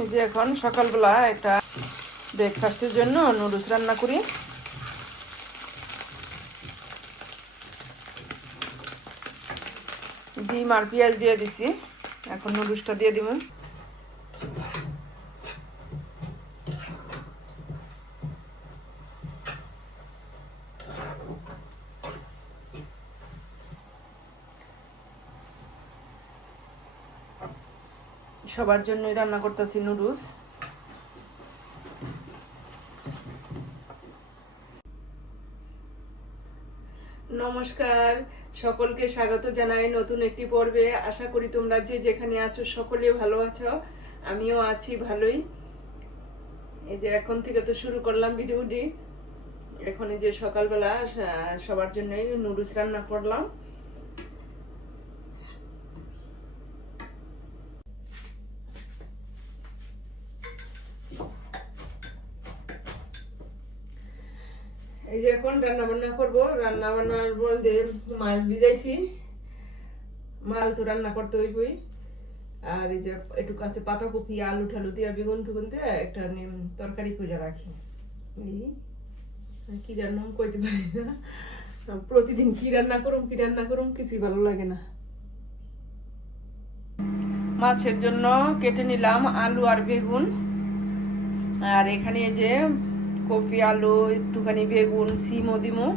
এই যে এখন সকালবেলা একটা ব্রেকফাস্টের জন্য নুডলস রান্না করি। ডিম আর পেঁয়াজ দিয়ে দিছি। এখন নুডলসটা দিয়ে দিব। সবার জন্যই রান্না করতেছি নুডলস। নমস্কার, সকলকে স্বাগত জানাই নতুন একটি পর্বে। আশা করি তোমরা যে যেখানে আছো সকলে ভালো আছো, আমিও আছি ভালোই। এই যে এখন থেকে তো শুরু করলাম ভিডিওটি। এখন এই যে সকালবেলা সবার জন্যই নুডলস রান্না করলাম। এই যে এখন রান্না বান্না করব। রান্না বান্নার বলতে মাছ ভিজাইছি। মাল তো রান্না করতে হইবই। আর এই যে একটু কাছে পাতাকপি, আলু ঠালু দিয়া বেগুন টুগুন দিয়ে একটা তরকারি করে রাখি। কি রান্না কইতে পারি না। প্রতিদিন কি রান্না করুম, কি রান্না করুম কিছুই ভালো লাগে না। মাছের জন্য কেটে নিলাম আলু আর বেগুন। আর এখানে যে কপি, আলু, একটুখানি বেগুন, সিমও দিমু।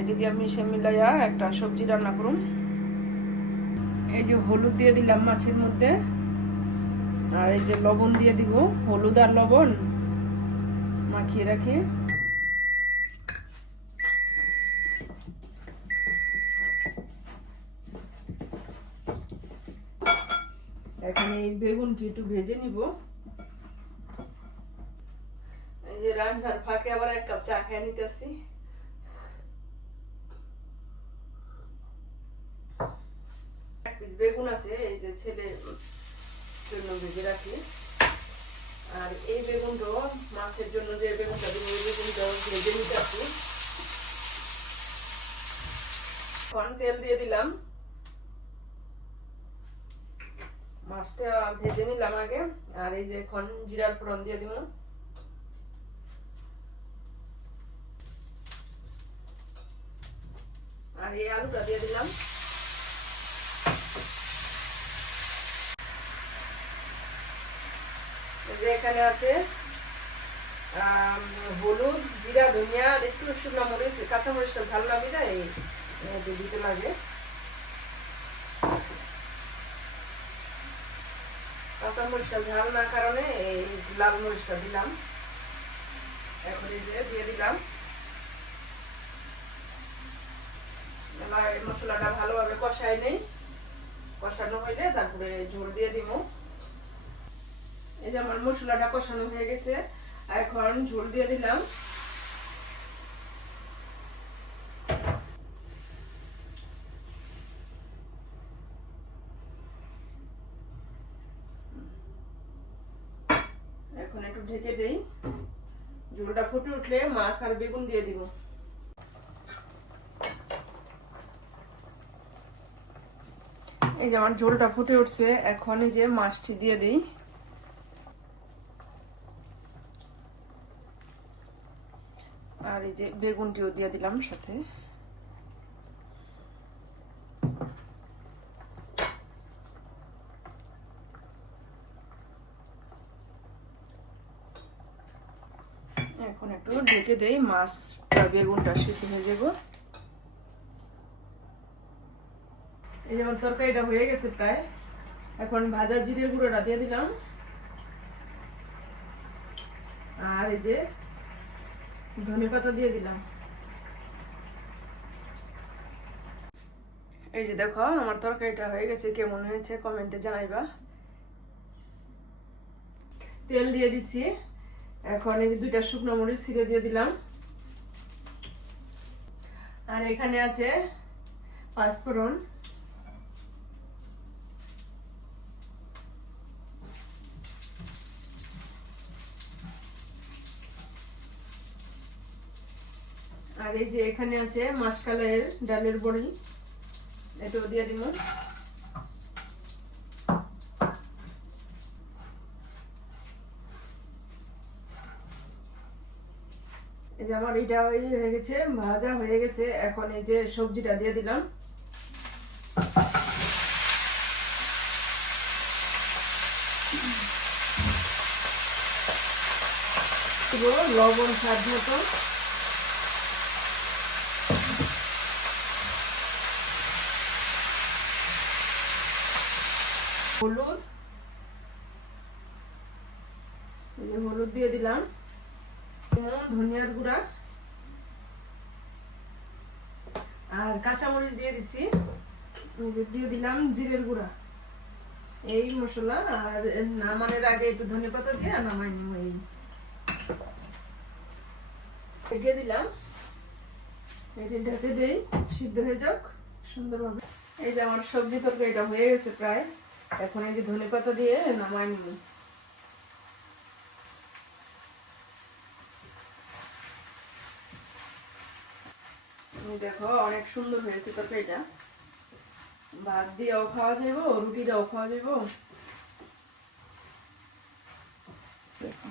এটি দিয়ে মিশে মিলাইয়া একটা সবজি রান্না করুম। এই যে হলুদ দিয়ে দিলাম মাছের মধ্যে। আর এই যে লবণ দিয়ে দিব, হলুদ আর লবণ মাখিয়ে রাখি। এখন এই বেগুনটি একটু ভেজে নিব এই যে রান্নার ফাঁকে আবার এক কাপ চা খেয়ে নিতেছি বেগুন আছে, এই যে জন্য ভেজে রাখি। আর এই বেগুনটা মাছের জন্য যে বেগুনটা দিব, ওই বেগুনটা ভেজে নিতে আসি এখন তেল দিয়ে দিলাম। মাছটা ভেজে নিলাম আগে, আর এই যে এখন জিরার ফোড়ন দিয়ে দিব আর এই আলুটা দিয়ে দিলাম। যে এখানে আছে হলুদ, জিরা, ধনিয়া একটু শুকনো মরিচ কাঁচা মরিচটা ভালো লাগে না? এই দিতে লাগে। কাঁচা মরিচটা ঝাল না কারণে এই লাল মরিচটা দিলাম। এখন দিয়ে দিলাম এবার এই মশলাটা ভালোভাবে কষাই নেই। কষানো হইলে তারপরে ঝোল দিয়ে দিব। এই যে আমার মশলাটা কষানো হয়ে গেছে এখন ঝোল দিয়ে দিলাম। এখন একটু ঢেকে দেই। ঝোলটা ফুটে উঠলে মাছ আর বেগুন দিয়ে দিব। এই যে আমার ঝোলটা ফুটে উঠছে, এখন এই যে মাছটি দিয়ে দিই। আর এই যে বেগুনটিও দিয়ে দিলাম সাথে। এখন একটু ঢেকে দেই, মাছটা বেগুনটা সিদ্ধ হয়ে যাব। এই যেমন তরকারিটা হয়ে গেছে প্রায়, এখন ভাজা জিরের গুঁড়োটা দিয়ে দিলাম। আর এই যে ধনে পাতা দিয়ে দিলাম। এই যে দেখো, আমার তরকারিটা হয়ে গেছে, কেমন হয়েছে কমেন্টে জানাইবা। তেল দিয়ে দিচ্ছি এখন এই দুইটা শুকনো মরিচ ছিঁড়ে দিয়ে দিলাম। আর এখানে আছে পাঁচফোড়ন। আর এই যে এখানে আছে মাসকালের ডালের বড়ি। এটাও দিয়ে দিব। এই যে আমার এটা হয়ে গেছে, ভাজা হয়ে গেছে। এখন এই যে সবজিটা দিয়ে দিলাম। লবণ স্বাদ মতো। হলুদ। হলুদ দিয়ে দিলাম। ধনিয়ার গুঁড়া। আর কাঁচামরিচ দিয়ে যে দিয়ে দিলাম জিরের গুঁড়া। এই মশলা। আর নামানোর আগে একটু ধনে পাতা দিয়ে নামাই নিব এই। ঢেকে দিলাম। এটি ঢেকে দেই। সিদ্ধ হয়ে যাক। সুন্দরভাবে। এই যে আমার সবজি তরকারিটা হয়ে গেছে প্রায়। এখন এই যে ধনে পাতা দিয়ে নামায় নিব। দেখো, অনেক সুন্দর হয়েছে তরকারিটা। ভাত দিয়েও খাওয়া যাইব, রুটি দিয়েও খাওয়া যাইব। দেখো।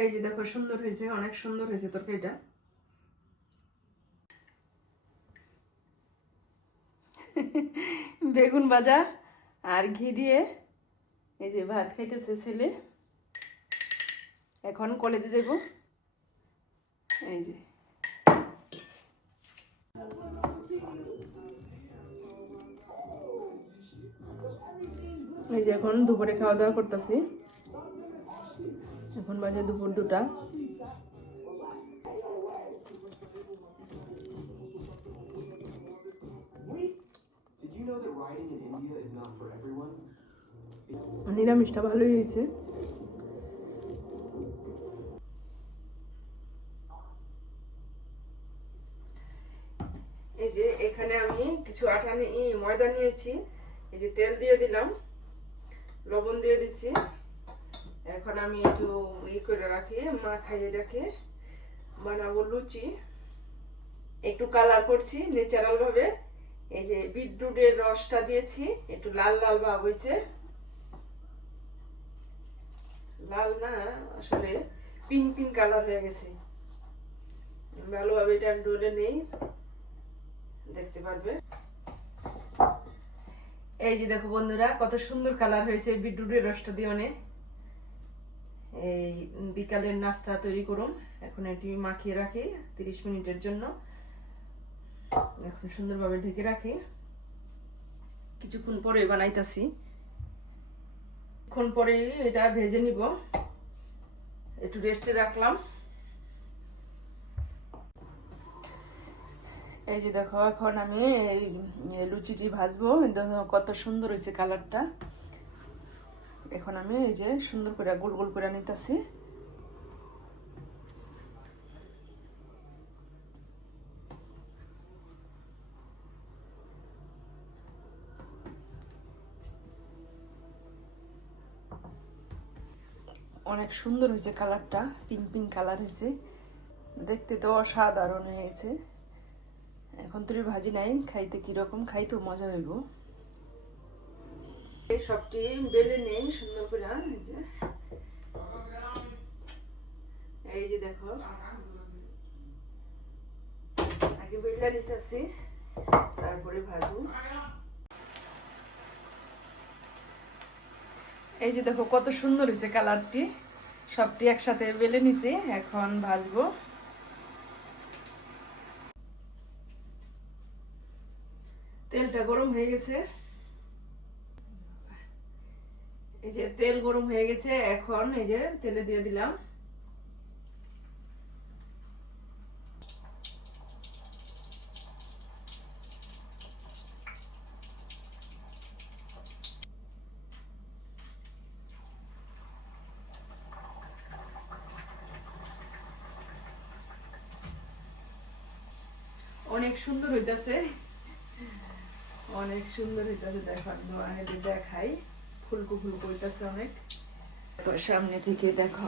এই যে দেখো, সুন্দর হয়েছে, অনেক সুন্দর হয়েছে তরকারিটা। বেগুন ভাজা আর ঘি দিয়ে এই যে ভাত খাইতেছে ছেলে। এখন কলেজে যাব। এই যে। এই যে এখন দুপুরে খাওয়া দাওয়া করতেছি। এখন বাজে দুপুর দুটা? নিরামিষটা ভালোই হয়েছে। এই যে এখানে আমি কিছু আটা নিয়ে ময়দা নিয়েছি। এই যে তেল দিয়ে দিলাম। লবণ দিয়ে দিচ্ছি এখন আমি একটু ই করে রাখি মা খাইয়ে রাখি বানাবো লুচি। একটু কালার করছি ন্যাচারাল ভাবে। এই যে বিটরুটের রসটা দিয়েছি, একটু লাল লাল ভাব হয়েছে। লাল না, আসলে পিঙ্ক পিঙ্ক কালার হয়ে গেছে। ভালোভাবে এটা ডলে নেই, দেখতে পারবে। এই যে দেখো বন্ধুরা, কত সুন্দর কালার হয়েছে বিটরুটের রসটা দিয়ে অনেক। এই বিকালের নাস্তা তৈরি করুন। এখন এটি মাখিয়ে রাখি তিরিশ মিনিটের জন্য। এখন সুন্দরভাবে ঢেকে রাখি। কিছুক্ষণ পরে বানাইতাছি। কিছুক্ষণ পরে এটা ভেজে নিব। একটু রেস্টে রাখলাম। এই যে দেখো, এখন আমি এই লুচিটি ভাজবো। কত সুন্দর হয়েছে কালারটা এখন আমি এই যে সুন্দর করে গোল গোল করে নিতেছি। অনেক সুন্দর হয়েছে কালারটা পিঙ্ক পিঙ্ক কালার হয়েছে। দেখতে তো অসাধারণ হয়েছে। এখন তো ভাজি নাই, খাইতে কীরকম, খাইতেও মজা হইব। সবটি বেলে নেই, সুন্দর করে এই যে। এই যে দেখো। আগে তারপরে ভাজু এই যে দেখো, কত সুন্দর হয়েছে কালারটি। সবটি একসাথে বেলে নিছি, এখন ভাজবো। তেলটা গরম হয়ে গেছে। এই যে তেল গরম হয়ে গেছে, এখন এই যে তেলে দিয়ে দিলাম। অনেক সুন্দর হইতাছে। অনেক সুন্দর হইতাছে দেখার আগে দেখাই। ফুলকো ফুলকু হইতেছে অনেক। সামনে থেকে দেখো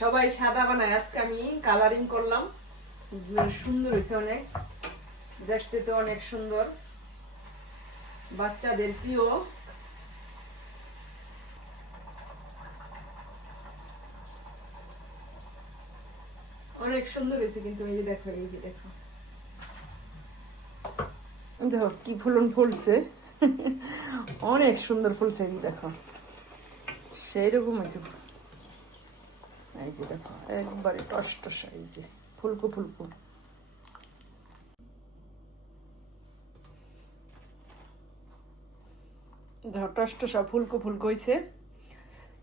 সবাই সাদা বানায়। আজকে আমি কালারিং করলাম। সুন্দর হয়েছে অনেক। দেখতে তো অনেক সুন্দর। বাচ্চাদের প্রিয়। অনেক সুন্দর হয়েছে কিন্তু, এই যে দেখো, এই যে দেখো। দেখো কি ফুলন ফুলছে। অনেক সুন্দর ফুলছে দেখো। সেই রকম হয়েছে। এই যে দেখো, একবারে টস এই যে ফুলকো। ফুলকো হয়েছে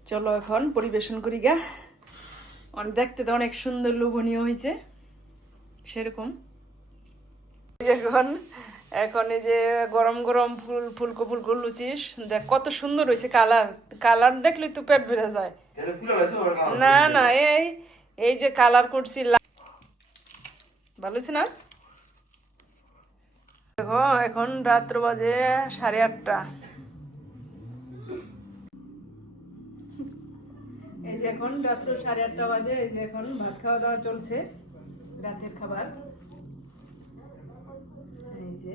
চলো এখন পরিবেশন করি গা। অনেক দেখতে তো অনেক সুন্দর লোভনীয় হয়েছে সেরকম। এখন এখন এই যে গরম গরম ফুল, ফুলকো ফুলকো লুচিস, দেখ কত সুন্দর হয়েছে কালার। কালার দেখলে তো পেট বেড়ে যায়। না না এই এই যে কালার করছি ভালো হয়েছে না? দেখো এখন রাত্র বাজে সাড়ে আটটা। এই যে এখন রাত্র সাড়ে আটটা বাজে এই যে এখন ভাত খাওয়া দাওয়া চলছে রাতের খাবার। এই যে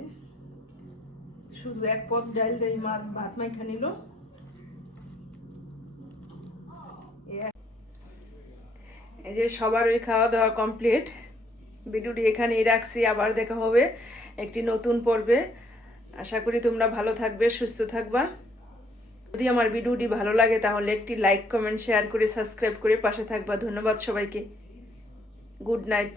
শুধু এক পদ ডাল দেয় মা ভাত মাইখা নিল। এই যে সবার ওই খাওয়া দাওয়া কমপ্লিট ভিডিওটি এখানেই রাখছি, আবার দেখা হবে একটি নতুন পর্বে। আশা করি তোমরা ভালো থাকবে, সুস্থ থাকবা। যদি আমার ভিডিওটি ভালো লাগে, তাহলে একটি লাইক কমেন্ট শেয়ার করে সাবস্ক্রাইব করে পাশে থাকবা। ধন্যবাদ সবাইকে। Good night